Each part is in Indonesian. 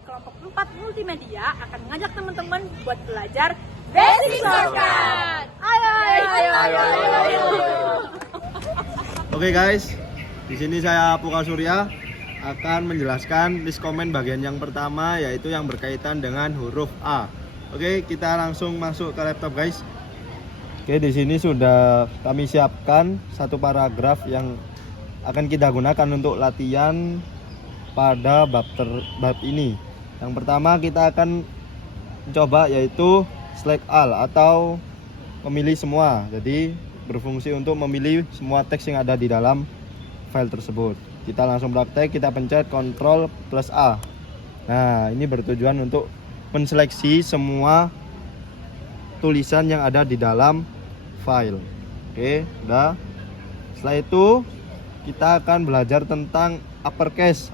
dari kelompok 4 multimedia akan mengajak teman-teman buat belajar Basic Shortcut. Ayo. Oke guys, di sini saya Puka Surya akan menjelaskan list komen bagian yang pertama, yaitu yang berkaitan dengan huruf A. Oke, kita langsung masuk ke laptop guys. Oke, di sini sudah kami siapkan satu paragraf yang akan kita gunakan untuk latihan pada bab ini. Yang pertama kita akan coba yaitu select all atau memilih semua. Jadi berfungsi untuk memilih semua teks yang ada di dalam file tersebut. Kita langsung praktek, kita pencet Ctrl plus A. Nah, ini bertujuan untuk menseleksi semua tulisan yang ada di dalam file. Oke, udah. Setelah itu kita akan belajar tentang uppercase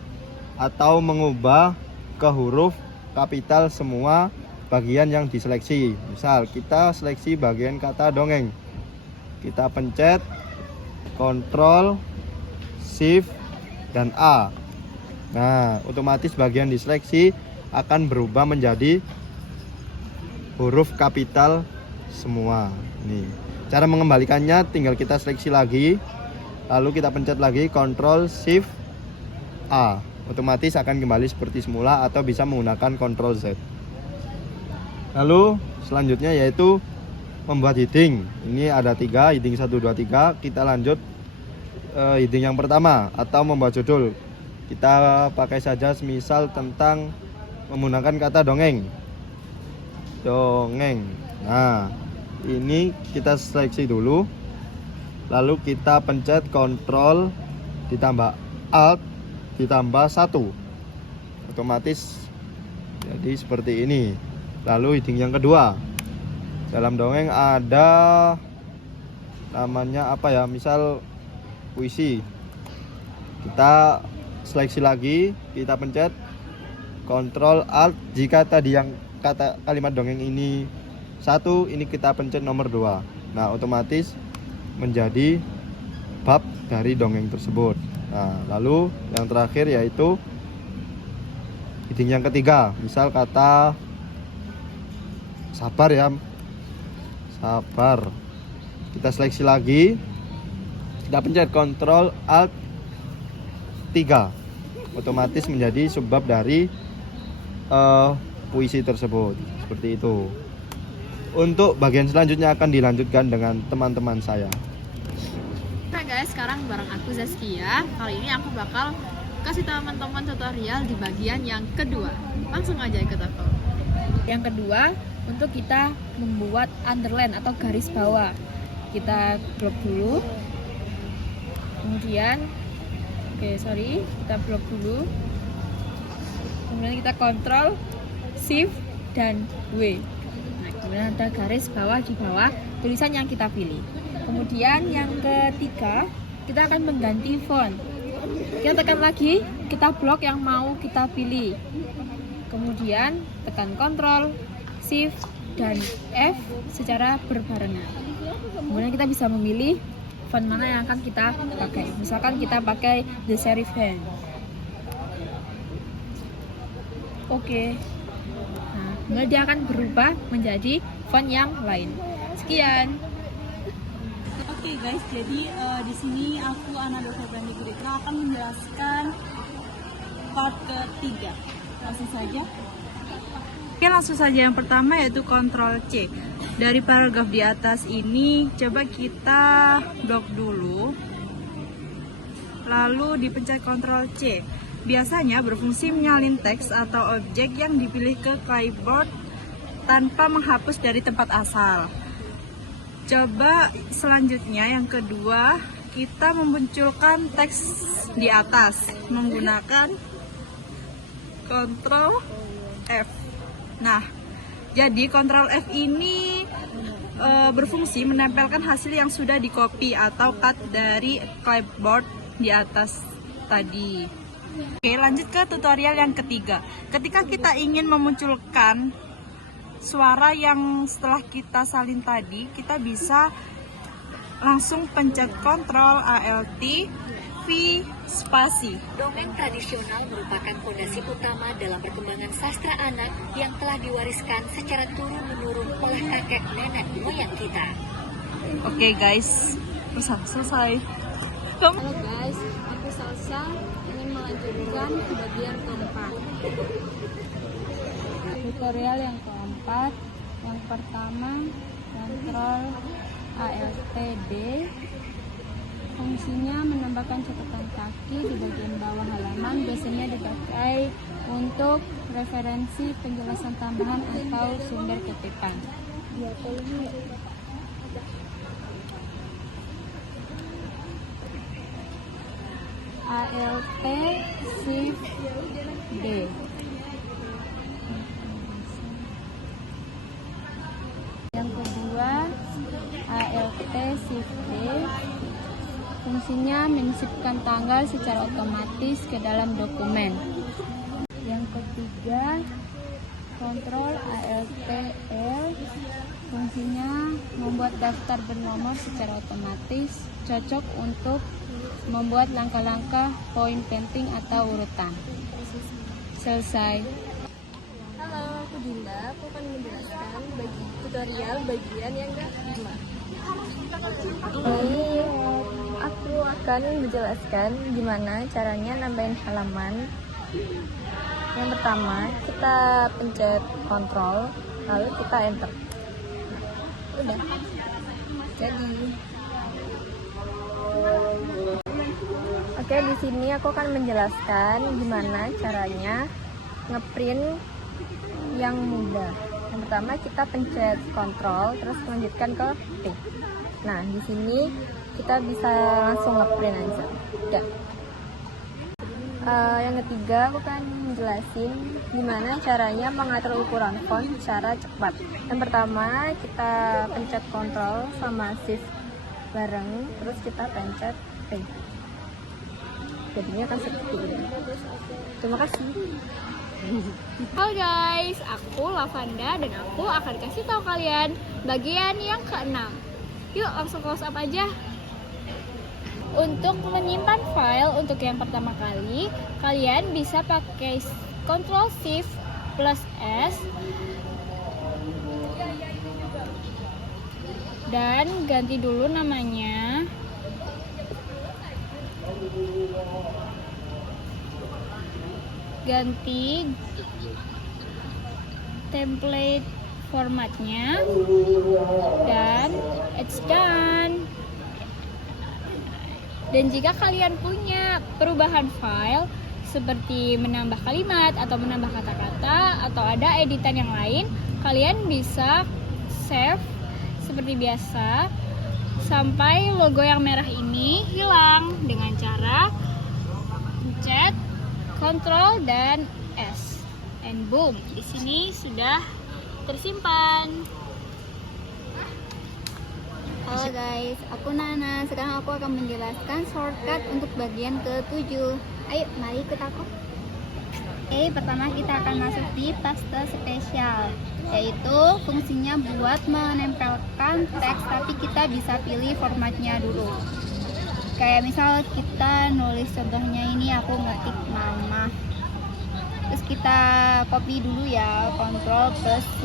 atau mengubah ke huruf kapital semua bagian yang diseleksi. Misal kita seleksi bagian kata dongeng, kita pencet Ctrl, Shift, dan A. Nah, otomatis bagian diseleksi akan berubah menjadi huruf kapital semua. Nih, cara mengembalikannya tinggal kita seleksi lagi, lalu kita pencet lagi Ctrl, Shift, A. Otomatis akan kembali seperti semula atau bisa menggunakan Ctrl Z. Lalu selanjutnya yaitu membuat heading. Ini ada 3, heading 1, 2, 3. Kita lanjut heading yang pertama atau membuat judul. Kita pakai saja semisal tentang menggunakan kata dongeng. Nah, ini kita seleksi dulu. Lalu kita pencet Ctrl ditambah Alt ditambah 1. Otomatis jadi seperti ini. Lalu heading yang kedua. Dalam dongeng ada namanya apa ya? Misal puisi. Kita seleksi lagi, kita pencet Ctrl Alt. Jika tadi yang kata kalimat dongeng ini 1, ini kita pencet nomor 2. Nah, otomatis menjadi bab dari dongeng tersebut. Nah, lalu yang terakhir yaitu heading yang ketiga. Misal kata sabar ya. Sabar. Kita seleksi lagi. Kita pencet Ctrl Alt 3. Otomatis menjadi subbab dari puisi tersebut. Seperti itu. Untuk bagian selanjutnya akan dilanjutkan dengan teman-teman saya. Nah guys, sekarang bareng aku Zaskia. Kali ini aku bakal kasih teman-teman tutorial di bagian yang kedua. Langsung aja ikut aku. Yang kedua, untuk kita membuat underline atau garis bawah. Kita blok dulu. Kemudian kita blok dulu. Kemudian kita Ctrl, Shift, dan W. Nah, kemudian ada garis bawah di bawah tulisan yang kita pilih. Kemudian yang ketiga, kita akan mengganti font. Kita tekan lagi, kita blok yang mau kita pilih. Kemudian tekan Ctrl, Shift, dan F secara berbarengan. Kemudian kita bisa memilih font mana yang akan kita pakai. Misalkan kita pakai The Serif Hand. Oke. Nah, kemudian dia akan berubah menjadi font yang lain. Sekian. Oke guys, jadi di sini aku Ananda Febrani Guritra akan menjelaskan part ketiga. Langsung saja. Oke, langsung saja yang pertama yaitu Ctrl C. Dari paragraf di atas ini coba kita blok dulu. Lalu dipencet Ctrl C. Biasanya berfungsi menyalin teks atau objek yang dipilih ke clipboard tanpa menghapus dari tempat asal. Coba selanjutnya yang kedua, kita memunculkan teks di atas menggunakan Ctrl F. Nah, jadi Ctrl F ini berfungsi menempelkan hasil yang sudah di copy atau cut dari clipboard di atas tadi. Oke, lanjut ke tutorial yang ketiga. Ketika kita ingin memunculkan suara yang setelah kita salin tadi, kita bisa langsung pencet Ctrl Alt spasi. Dongeng tradisional merupakan fondasi utama dalam perkembangan sastra anak yang telah diwariskan secara turun-menurun oleh kakek nenek moyang kita. Oke guys, selesai. Halo guys, aku Salsa ingin melanjutkan ke bagian keempat. Tutorial yang keempat, yang pertama kontrol ALTD. Fungsinya menambahkan catatan kaki di bagian bawah halaman, biasanya dipakai untuk referensi, penjelasan tambahan atau sumber kutipan. ALT Shift D. Yang kedua, ALT Shift D. Fungsinya menyisipkan tanggal secara otomatis ke dalam dokumen. Yang ketiga, kontrol ALTL. Fungsinya membuat daftar bernomor secara otomatis, cocok untuk membuat langkah-langkah poin penting atau urutan. Selesai. Halo, aku Dinda. Aku akan menjelaskan tutorial bagian yang kelima. Ini aku akan menjelaskan gimana caranya nambahin halaman. Yang pertama, kita pencet kontrol, lalu kita enter. Udah. Jadi, oke, di sini aku akan menjelaskan gimana caranya ngeprint yang mudah. Yang pertama kita pencet kontrol, terus lanjutkan ke P. Nah, di sini kita bisa langsung ngeprint aja. Udah. Yang ketiga aku akan menjelasin gimana caranya mengatur ukuran font secara cepat. Yang pertama kita pencet kontrol sama shift bareng, terus kita pencet P. Jadinya akan seperti ini. Terima kasih. Halo guys, aku Lavanda dan aku akan kasih tahu kalian bagian yang keenam. Yuk langsung close up aja. Untuk menyimpan file untuk yang pertama kali, kalian bisa pakai Ctrl Shift plus S dan ganti dulu namanya. Ganti template formatnya dan it's done. Dan jika kalian punya perubahan file seperti menambah kalimat atau menambah kata-kata atau ada editan yang lain, kalian bisa save seperti biasa sampai logo yang merah ini hilang dengan cara pencet Ctrl dan S, and boom, di sini sudah tersimpan. Halo guys, aku Nana. Sekarang aku akan menjelaskan shortcut untuk bagian ke-7. Ayo, mari ikut aku. Oke, pertama kita akan masuk di paste spesial, yaitu fungsinya buat menempelkan teks, tapi kita bisa pilih formatnya dulu. Kayak misal kita nulis, contohnya ini aku ngetik mama, terus kita copy dulu ya, Ctrl plus C,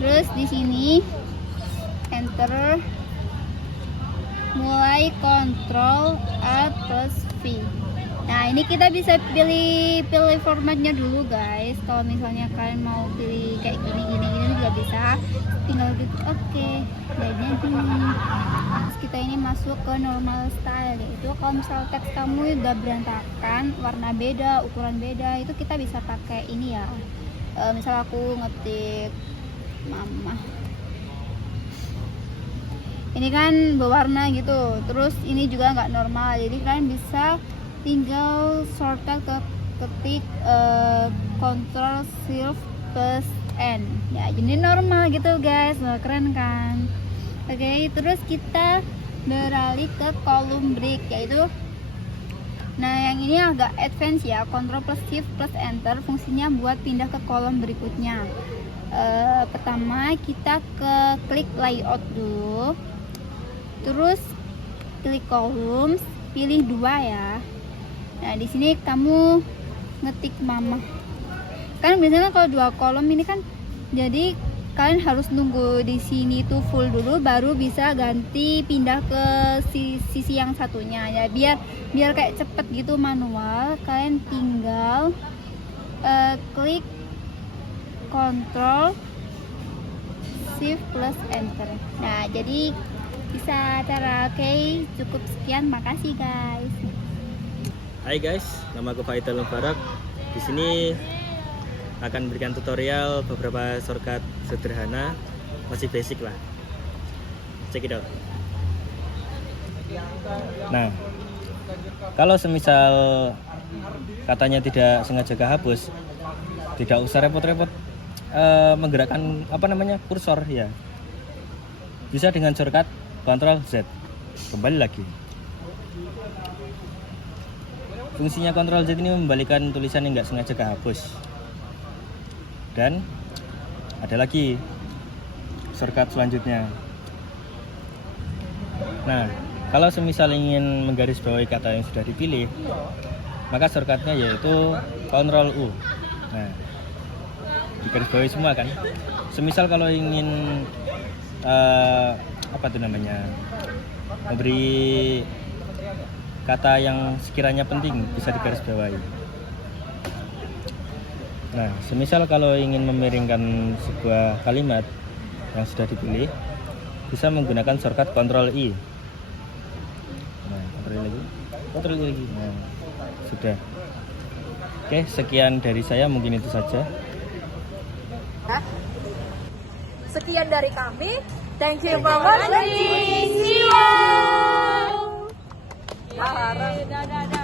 terus di sini enter, mulai Ctrl Alt plus V. Nah, ini kita bisa pilih formatnya dulu guys. Kalau misalnya kalian mau pilih kayak gini juga bisa, tinggal gitu. Oke, jadinya gini. Terus kita ini masuk ke normal style, yaitu kalau misal teks kamu udah berantakan, warna beda, ukuran beda, itu kita bisa pakai ini ya. Misal aku ngetik mama, ini kan berwarna gitu, terus ini juga nggak normal, jadi kalian bisa tinggal shortcut ketik Ctrl Shift plus N ya, jadi normal gitu guys. Wah, keren kan. Oke, terus kita beralih ke kolom break, yaitu nah yang ini agak advance ya, Ctrl plus Shift plus Enter, fungsinya buat pindah ke kolom berikutnya. Pertama kita ke klik layout dulu, terus klik columns, pilih 2 ya. Nah, di sini kamu ngetik mama. Kan biasanya kalau 2 kolom ini kan, jadi kalian harus nunggu di sini tuh full dulu baru bisa ganti pindah ke sisi yang satunya ya, biar kayak cepet gitu manual. Kalian tinggal klik Ctrl Shift plus Enter. Nah, jadi bisa cara. Oke, cukup sekian, makasih guys. Hai guys, nama aku Faidal Mubarak. Di sini akan berikan tutorial beberapa shortcut sederhana, masih basic lah. Check it out. Nah, kalau semisal katanya tidak sengaja kehapus, tidak usah repot-repot menggerakkan kursor ya. Bisa dengan shortcut Ctrl Z. Kembali lagi. Fungsinya Ctrl Z ini membalikan tulisan yang nggak sengaja kehapus. Dan ada lagi shortcut selanjutnya. Nah, kalau semisal ingin menggarisbawahi kata yang sudah dipilih, maka shortcutnya yaitu Ctrl U. Nah, digarisbawahi semua kan. Semisal kalau ingin memberi kata yang sekiranya penting, bisa digarisbawahi. Nah, semisal kalau ingin memiringkan sebuah kalimat yang sudah dipilih, bisa menggunakan shortcut Ctrl I. Nah, Ctrl I lagi. Nah, sudah. Oke, sekian dari saya, mungkin itu saja. Sekian dari kami. Thank you for watching. See you. Dadah.